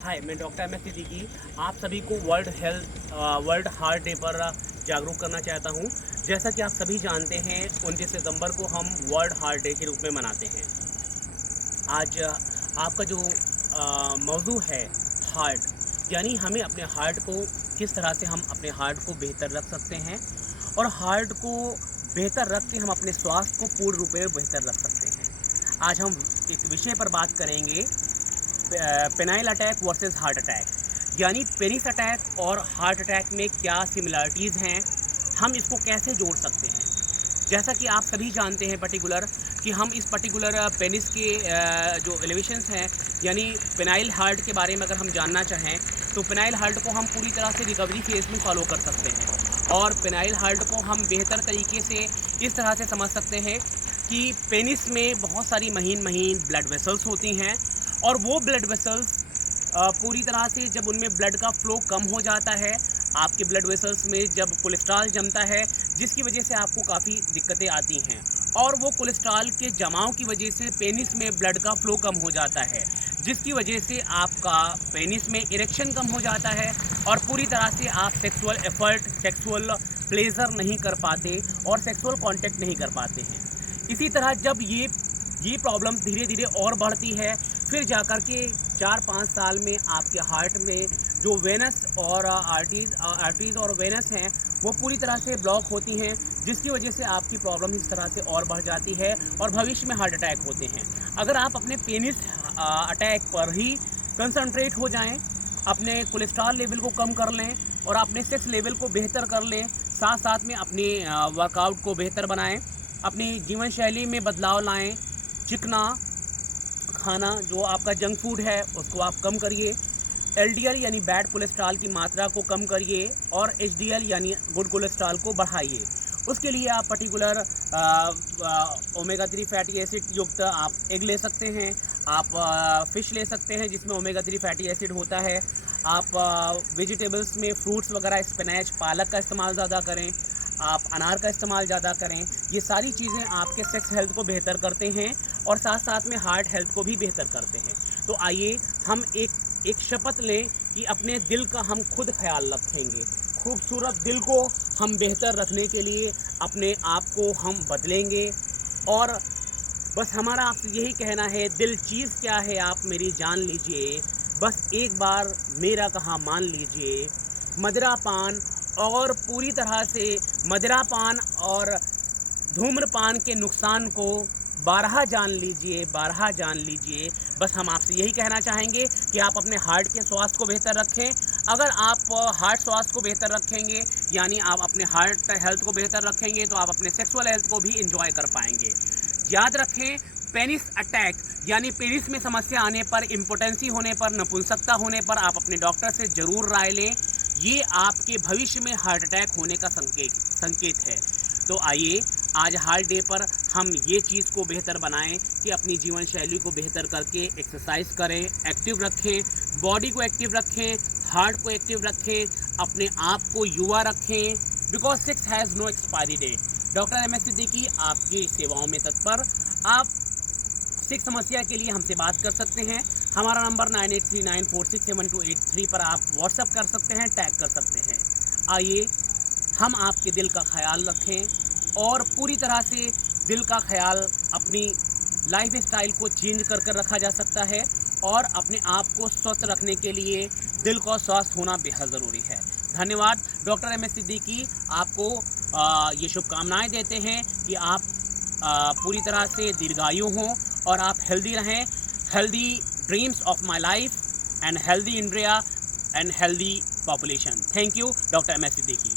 हाय, मैं doctor M S Siddiqui आप सभी को वर्ल्ड हार्ट डे पर जागरूक करना चाहता हूं। जैसा कि आप सभी जानते हैं, 29 सितंबर को हम वर्ल्ड हार्ट डे के रूप में मनाते हैं। आज आपका जो मौजू है हार्ट, यानी हमें अपने हार्ट को किस तरह से हम अपने हार्ट को बेहतर रख सकते हैं और हार्ट को बेहतर रख के हम अपने स्वास्थ्य को पूर्ण रूप में बेहतर रख सकते हैं। आज हम एक विषय पर बात करेंगे, penile attack versus heart attack, यानी पेनिस अटैक और हार्ट अटैक में क्या सिमिलरिटीज़ हैं, हम इसको कैसे जोड़ सकते हैं। जैसा कि आप सभी जानते हैं पर्टिकुलर कि हम इस पर्टिकुलर पेनिस के जो एलिवेशंस हैं, यानी पेनाइल हार्ट के बारे में अगर हम जानना चाहें तो पेनाइल हार्ट को हम पूरी तरह से रिकवरी फेज में फॉलो कर सकते हैं और पेनाइल हार्ट को हम बेहतर तरीके से इस तरह से समझ सकते हैं कि पेनिस में बहुत सारी महीन महीन ब्लड वेसल्स होती हैं और वो ब्लड वेसल्स पूरी तरह से जब उनमें ब्लड का फ्लो कम हो जाता है, आपके ब्लड वेसल्स में जब कोलेस्ट्रॉल जमता है, जिसकी वजह से आपको काफ़ी दिक्कतें आती हैं और वो कोलेस्ट्रॉल के जमाव की वजह से पेनिस में ब्लड का फ्लो कम हो जाता है, जिसकी वजह से आपका पेनिस में इरेक्शन कम हो जाता है और पूरी तरह से आप सेक्सुअल एफर्ट, सेक्सुअल प्लेजर नहीं कर पाते और सेक्सुअल कांटेक्ट नहीं कर पाते हैं। इसी तरह जब ये प्रॉब्लम धीरे धीरे और बढ़ती है, फिर जाकर के 4-5 साल में आपके हार्ट में जो वेनस और आर्टरीज और वेनस हैं वो पूरी तरह से ब्लॉक होती हैं, जिसकी वजह से आपकी प्रॉब्लम इस तरह से और बढ़ जाती है और भविष्य में हार्ट अटैक होते हैं। अगर आप अपने पेनिस अटैक पर ही कंसंट्रेट हो जाएं, अपने कोलेस्ट्रॉल लेवल को कम कर लें और अपने सेक्स लेवल को बेहतर कर लें, साथ साथ में अपने वर्कआउट को बेहतर बनाएं, अपनी जीवन शैली में बदलाव लाएं, चिकना खाना जो आपका जंक फूड है उसको आप कम करिए, एलडीएल यानी बैड कोलेस्ट्रॉल की मात्रा को कम करिए और एचडीएल यानी गुड कोलेस्ट्रॉल को बढ़ाइए। उसके लिए आप पर्टिकुलर ओमेगा 3 फैटी एसिड युक्त आप एग ले सकते हैं, आप फ़िश ले सकते हैं जिसमें ओमेगा 3 फैटी एसिड होता है, आप वेजिटेबल्स में फ्रूट्स वगैरह स्पिनच, पालक का इस्तेमाल ज़्यादा करें, आप अनार का इस्तेमाल ज़्यादा करें। ये सारी चीज़ें आपके सेक्स हेल्थ को बेहतर करते हैं और साथ साथ में हार्ट हेल्थ को भी बेहतर करते हैं। तो आइए हम एक शपथ लें कि अपने दिल का हम खुद ख्याल रखेंगे। खूबसूरत दिल को हम बेहतर रखने के लिए अपने आप को हम बदलेंगे और बस हमारा आपसे यही कहना है, दिल चीज़ क्या है आप मेरी जान लीजिए, बस एक बार मेरा कहा मान लीजिए। मदिरापान और पूरी तरह से मदिरापान और धूम्रपान के नुकसान को 12 जान लीजिए, 12 जान लीजिए। बस हम आपसे यही कहना चाहेंगे कि आप अपने हार्ट के स्वास्थ्य को बेहतर रखें। अगर आप हार्ट स्वास्थ्य को बेहतर रखेंगे, यानी आप अपने हार्ट हेल्थ को बेहतर रखेंगे, तो आप अपने सेक्सुअल हेल्थ को भी एंजॉय कर पाएंगे। याद रखें, पेनिस अटैक यानी पेनिस में समस्या आने पर, इम्पोटेंसी होने पर, नपुंसकता होने पर आप अपने डॉक्टर से ज़रूर राय लें। ये आपके भविष्य में हार्ट अटैक होने का संकेत है। तो आइए आज हार्ट डे पर हम ये चीज़ को बेहतर बनाएं कि अपनी जीवन शैली को बेहतर करके एक्सरसाइज करें, एक्टिव रखें, बॉडी को एक्टिव रखें, हार्ट को एक्टिव रखें, अपने आप को युवा रखें, because sex has no expiry date. Doctor M S Siddiqui आपकी सेवाओं में तत्पर। आप सेक्स समस्या के लिए हमसे बात कर सकते हैं। हमारा नंबर 9839467283 पर आप व्हाट्सएप कर सकते हैं, टैग कर सकते हैं। आइए हम आपके दिल का ख्याल रखें और पूरी तरह से दिल का ख्याल, अपनी लाइफ स्टाइल को चेंज कर रखा जा सकता है और अपने आप को स्वस्थ रखने के लिए दिल का स्वस्थ होना बेहद ज़रूरी है। धन्यवाद। डॉक्टर एम एस सिद्दीकी आपको ये शुभकामनाएं देते हैं कि आप पूरी तरह से दीर्घायु हों और आप हेल्दी रहें। Healthy dreams of my life and healthy India and healthy population. Thank you, doctor M S Siddiqui.